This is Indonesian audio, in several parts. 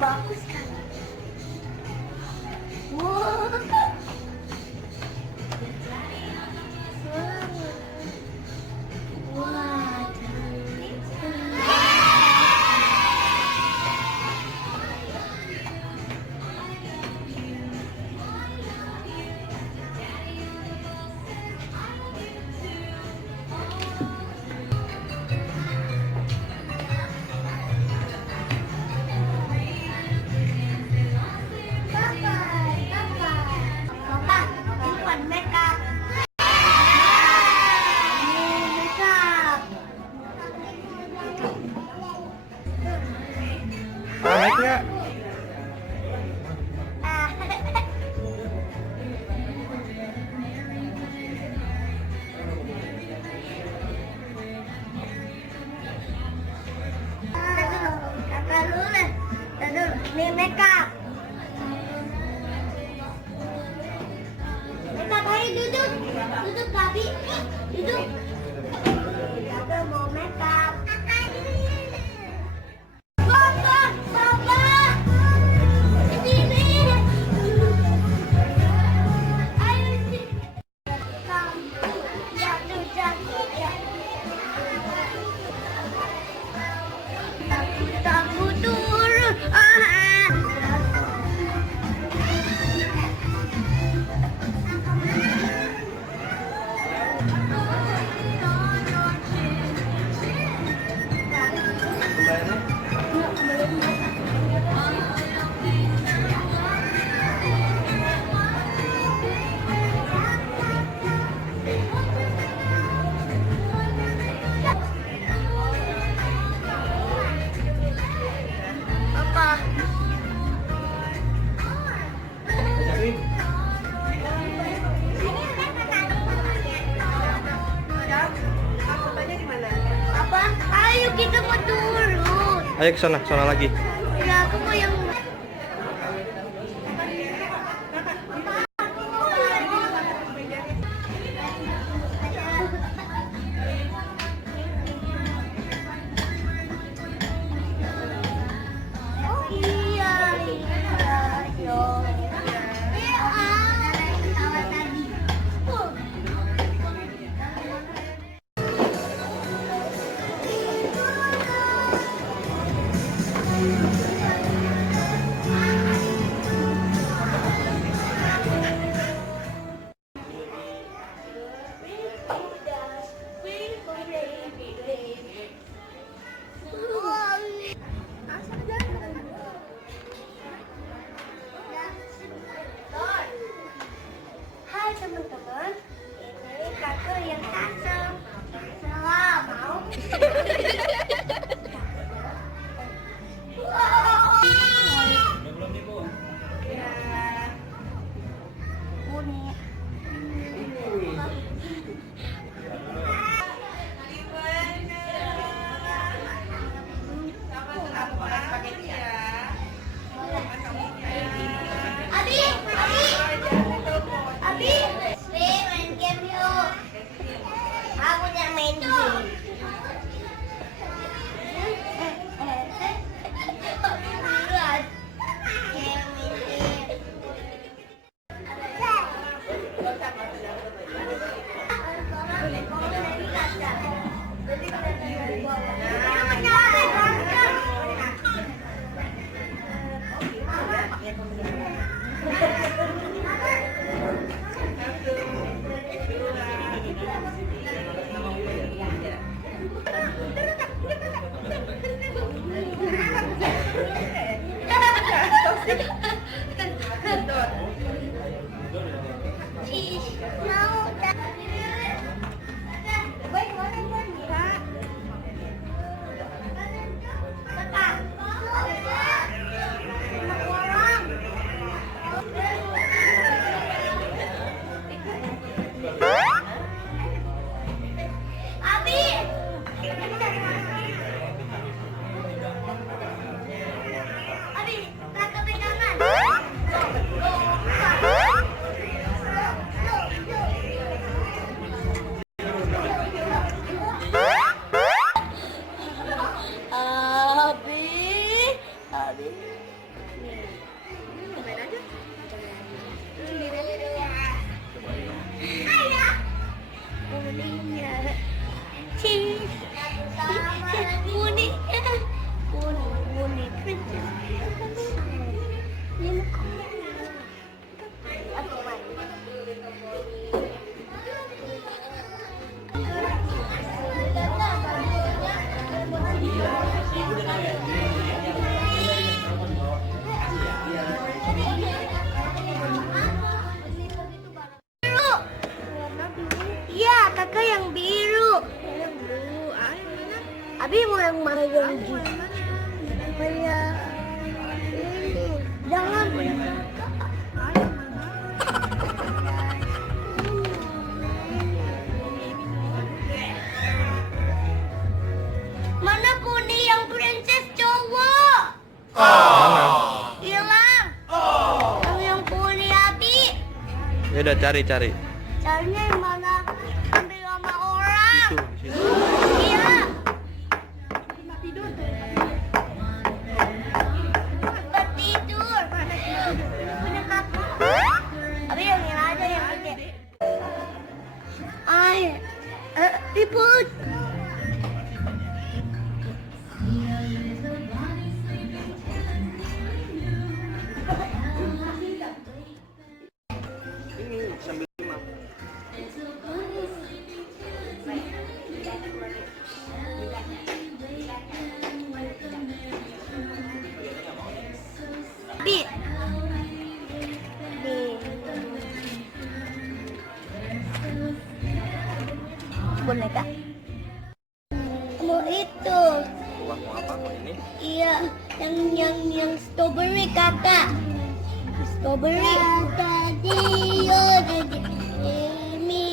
Bagus kan? Wow. Wah, Naik nggak? Ini makeup. Makeup, ayo duduk. Duduk, Gabi. Duduk. Kakak mau makeup. Papa, Papa. Sini. Ayo sini. Jatuh, jatuh, takut turun. Apa? Apa? Ayo kita mau turun. Ayo ke sana, sana lagi. Ya, aku mau yang oh iya, yo. Abi mau yang mana yang gitu? Kayak ini. Jangan punya mana poni yang princess cowok? Hilang. Yang poni Abi. Ya udah cari. Carinya yang mana? Ambil sama orang. Itu di situ. Iya. Tidur. Punya kakak. Abi yang ini aja yang gede. Ribut. Ini sambil imam. Bi. Boneka. Mau itu. Wah, mau apa? Mau ini? Iya, yang strawberry kakak. Strawberry. Tadi ini.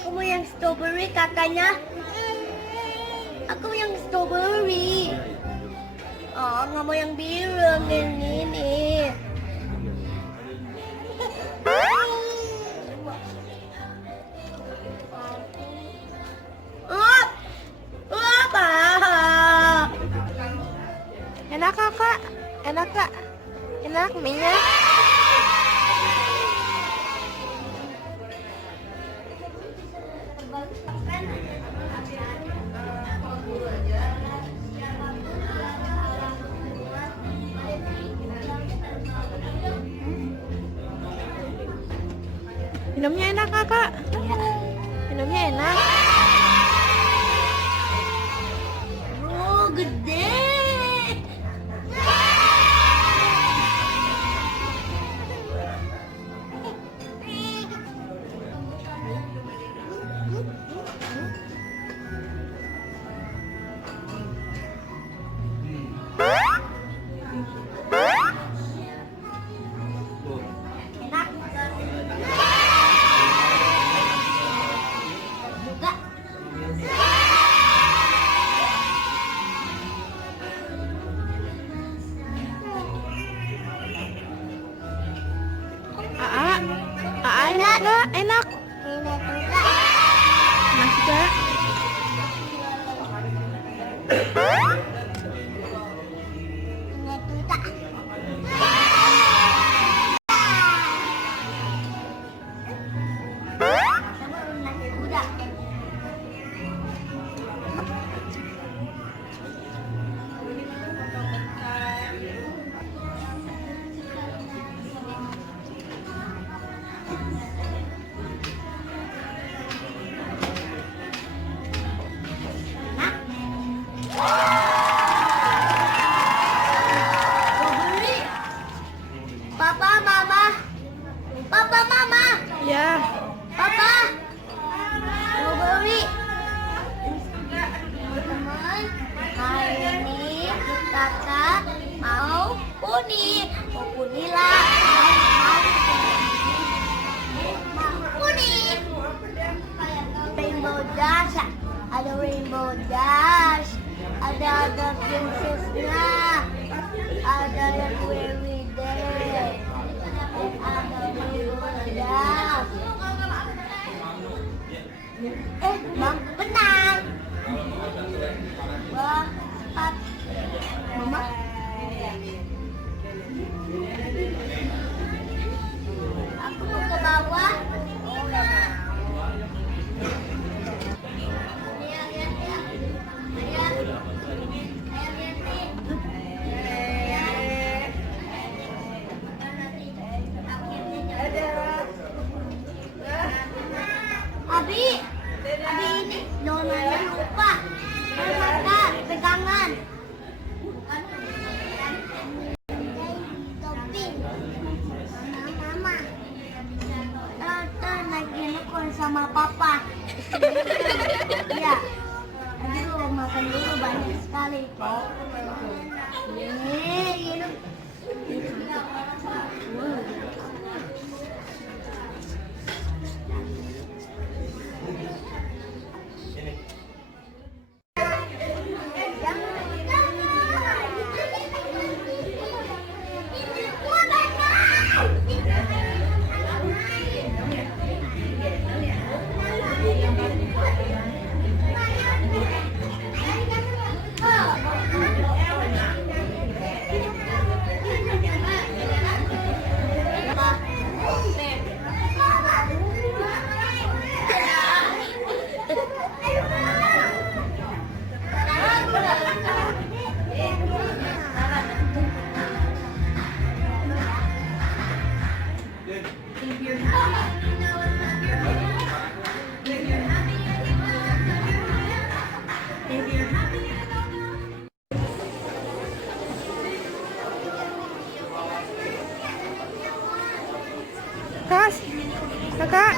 Aku mau yang strawberry kakaknya. Aku mau yang strawberry. Oh, nggak mau yang biru yang ini. Apa? Enak kakak? Enak kak? Enak minyak? Minumnya enak kakak? Minumnya enak? Oh, gede. Enak. Buka. Enak gak? Enak? Enak juga. Enak juga? Enak juga. Sama nasi kuda. Strawberry. Papa, mama. Papa, mama. Ya. Papa. Strawberry. Teman-teman, hari ini kakak mau puni. Mau puni lah. Mau puni. Rainbow Dash. Ada Rainbow Dash. Ada princessnya. Ada yang very day. Ada Rainbow Dash. sama papa. Ya. Aduh, makan dulu banyak sekali. Ini. Kak, kakak.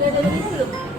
Udah ada ini belum?